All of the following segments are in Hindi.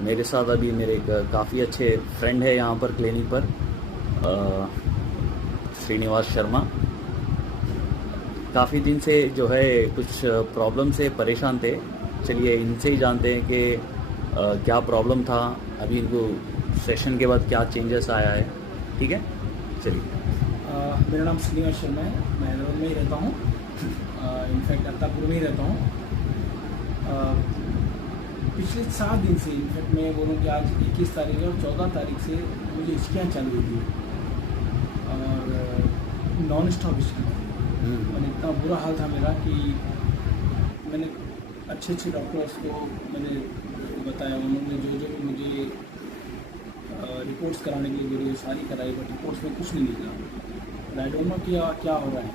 मेरे साथ अभी मेरे एक काफ़ी अच्छे फ्रेंड है यहाँ पर क्लिनिक पर, श्रीनिवास शर्मा। काफ़ी दिन से जो है कुछ प्रॉब्लम से परेशान थे। चलिए इनसे ही जानते हैं कि क्या प्रॉब्लम था, अभी इनको सेशन के बाद क्या चेंजेस आया है। ठीक है, चलिए। मेरा नाम श्रीनिवास शर्मा है, मैं हैदराबाद में ही रहता हूँ। इनफैक्ट अत्तापुर में ही रहता हूँ। पिछले 7 दिन से, इनफैक्ट मैं बोलूँ कि आज 21 तारीख है और 14 तारीख से मुझे हिचकियाँ चालू हुई थी और नॉन स्टॉप हिचकियाँ। और इतना बुरा हाल था मेरा कि मैंने अच्छे डॉक्टर्स को मैंने बताया, उन्होंने जो जो भी मुझे रिपोर्ट्स कराने के लिए बोली सारी कराई, बट रिपोर्ट्स में कुछ नहीं निकला। आई डोंट नो क्या हो रहा है।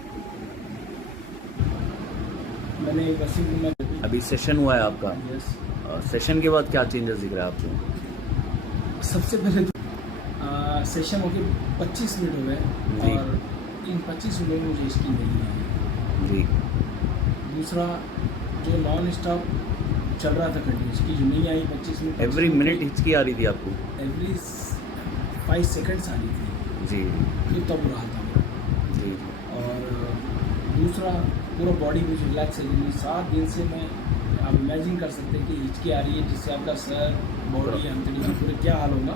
मैंने वैसे अभी सेशन हुआ है आपका। यस। सेशन के बाद क्या चेंजेस दिख रहा है आपको? सबसे पहले तो सेशन होके 25 मिनट हो गए और इन 25 मिनट में मुझे हिचकी नहीं आई जी। दूसरा, जो नॉन स्टॉप चल रहा था कंटिन्यूस की, जो नहीं आई 25 मिनट, एवरी मिनट हिचकी आ रही थी आपको? एवरी 5 सेकेंड्स आ रही थी जी तो तब रहा था मेरा। जी। और दूसरा, पूरा बॉडी मुझे रिलैक्स है। 7 दिन से मैं, आप इमेजिन कर सकते हैं कि हिचकी आ रही है जिससे आपका सर, बॉडी, अंतड़ी पूरे क्या हाल होगा।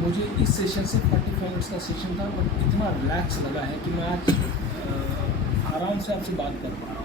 मुझे इस सेशन से 45 मिनट्स का सेशन था, बट इतना रिलैक्स लगा है कि मैं आज आराम से आपसे बात कर पा रहा हूँ।